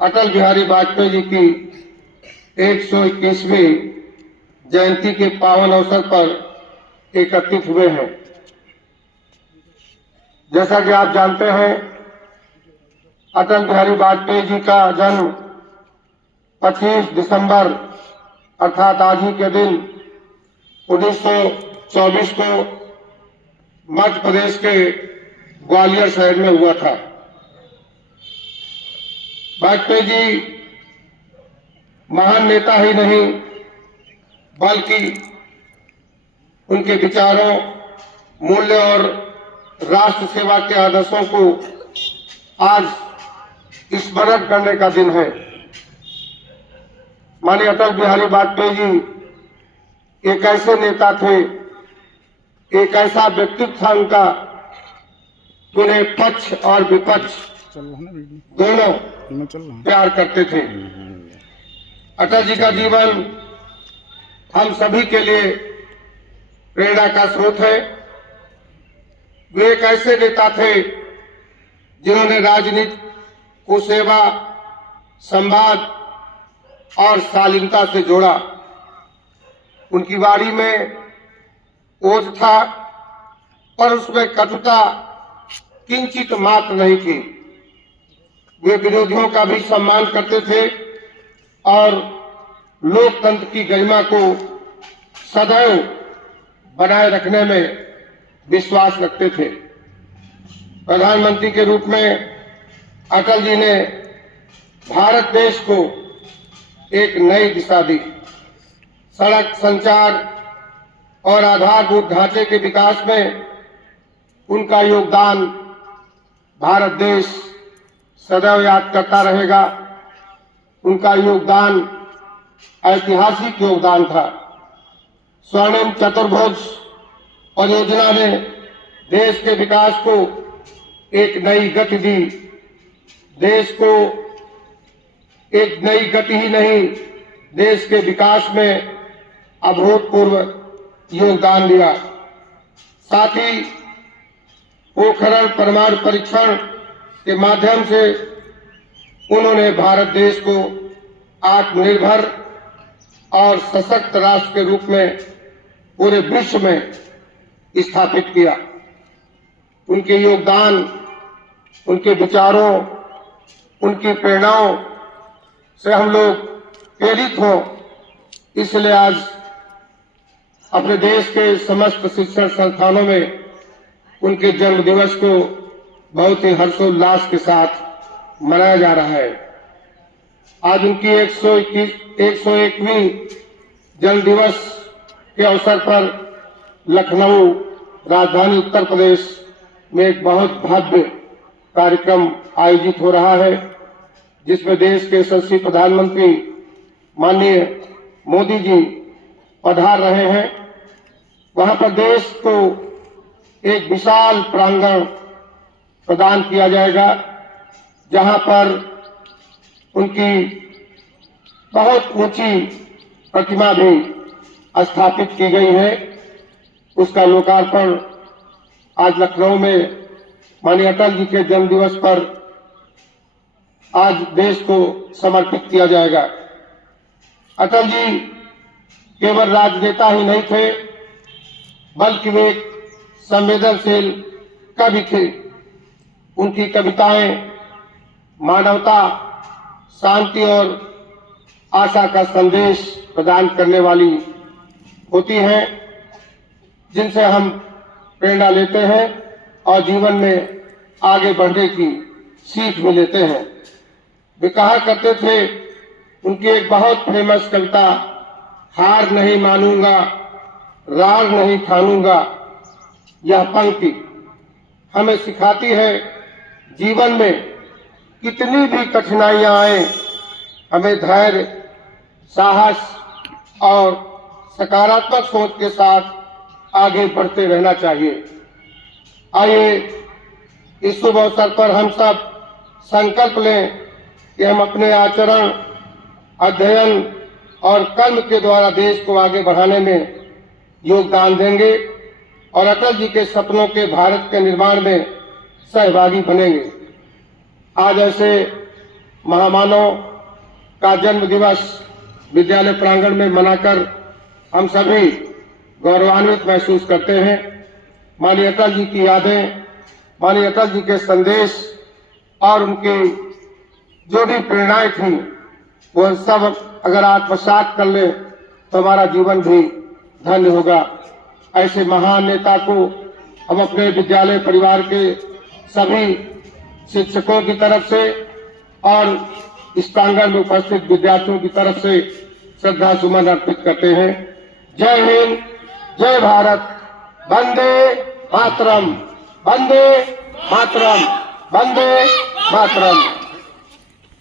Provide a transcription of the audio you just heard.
अटल बिहारी वाजपेयी जी की 121वीं जयंती के पावन अवसर पर एकत्रित हुए हैं। जैसा कि आप जानते हैं, अटल बिहारी वाजपेयी जी का जन्म 25 दिसंबर अर्थात आज ही के दिन 1924 को मध्य प्रदेश के ग्वालियर शहर में हुआ था। वाजपेयी जी महान नेता ही नहीं बल्कि उनके विचारों, मूल्य और राष्ट्र सेवा के आदर्शों को आज स्मरण करने का दिन है। माननीय अटल बिहारी वाजपेयी जी एक ऐसे नेता थे, एक ऐसा व्यक्तित्व था उनका, उन्हें पक्ष और विपक्ष दोनों प्यार करते थे। अटल जी का जीवन हम सभी के लिए प्रेरणा का स्रोत है। वे एक ऐसे नेता थे जिन्होंने राजनीति को सेवा, संवाद और शालीनता से जोड़ा। उनकी वाणी में ओज था पर उसमें कटुता किंचित मात्र नहीं थी। वे विरोधियों का भी सम्मान करते थे और लोकतंत्र की गरिमा को सदैव बनाए रखने में विश्वास रखते थे। प्रधानमंत्री के रूप में अटल जी ने भारत देश को एक नई दिशा दी। सड़क, संचार और आधारभूत ढांचे के विकास में उनका योगदान भारत देश सदैव याद करता रहेगा। उनका योगदान ऐतिहासिक योगदान था। स्वर्णिम चतुर्भुज परियोजना ने देश के विकास को एक नई गति दी। देश को एक नई गति ही नहीं, देश के विकास में अभूतपूर्व योगदान दिया। साथ ही पोखरण परमाणु परीक्षण के माध्यम से उन्होंने भारत देश को आत्मनिर्भर और सशक्त राष्ट्र के रूप में पूरे विश्व में स्थापित किया। उनके योगदान, उनके विचारों, उनकी प्रेरणाओं से हम लोग प्रेरित हों, इसलिए आज अपने देश के समस्त शिक्षण संस्थानों में उनके जन्म दिवस को बहुत ही हर्षोल्लास के साथ मनाया जा रहा है। आज उनकी 101वीं जन्म दिवस के अवसर पर लखनऊ, राजधानी उत्तर प्रदेश में एक बहुत भव्य कार्यक्रम आयोजित हो रहा है, जिसमें देश के यशस्वी प्रधानमंत्री माननीय मोदी जी पधार रहे हैं। वहां पर देश को एक विशाल प्रांगण प्रदान किया जाएगा, जहां पर उनकी बहुत ऊंची प्रतिमा भी स्थापित की गई है। उसका लोकार्पण आज लखनऊ में माननीय अटल जी के जन्म दिवस पर आज देश को समर्पित किया जाएगा। अटल जी केवल राजनेता ही नहीं थे बल्कि वे एक संवेदनशील कवि थे। उनकी कविताएं मानवता, शांति और आशा का संदेश प्रदान करने वाली होती हैं, जिनसे हम प्रेरणा लेते हैं और जीवन में आगे बढ़ने की सीख भी लेते हैं। वे कहा करते थे, उनकी एक बहुत फेमस कविता, हार नहीं मानूंगा, रार नहीं ठानूंगा, यह पंक्ति हमें सिखाती है जीवन में कितनी भी कठिनाइयां आए, हमें धैर्य, साहस और सकारात्मक सोच के साथ आगे बढ़ते रहना चाहिए। आइए इस शुभ अवसर पर हम सब संकल्प लें कि हम अपने आचरण, अध्ययन और कर्म के द्वारा देश को आगे बढ़ाने में योगदान देंगे और अटल जी के सपनों के भारत के निर्माण में सहभागी बनेंगे। आज ऐसे महामानव का जन्म दिवस विद्यालय प्रांगण में मनाकर हम सभी गौरवान्वित महसूस करते हैं। माननीय अटल जी की यादें, माननीय अटल जी के संदेश और उनकी जो भी प्रेरणाएं थी वो सब अगर आत्मसात कर ले तो हमारा जीवन भी धन्य होगा। ऐसे महान नेता को हम अपने विद्यालय परिवार के सभी शिक्षकों की तरफ से और इस प्रांगण में उपस्थित विद्यार्थियों की तरफ से श्रद्धा सुमन अर्पित करते हैं। जय हिंद, जय भारत, वंदे मातरम, वंदे मातरम, वंदे मातरम।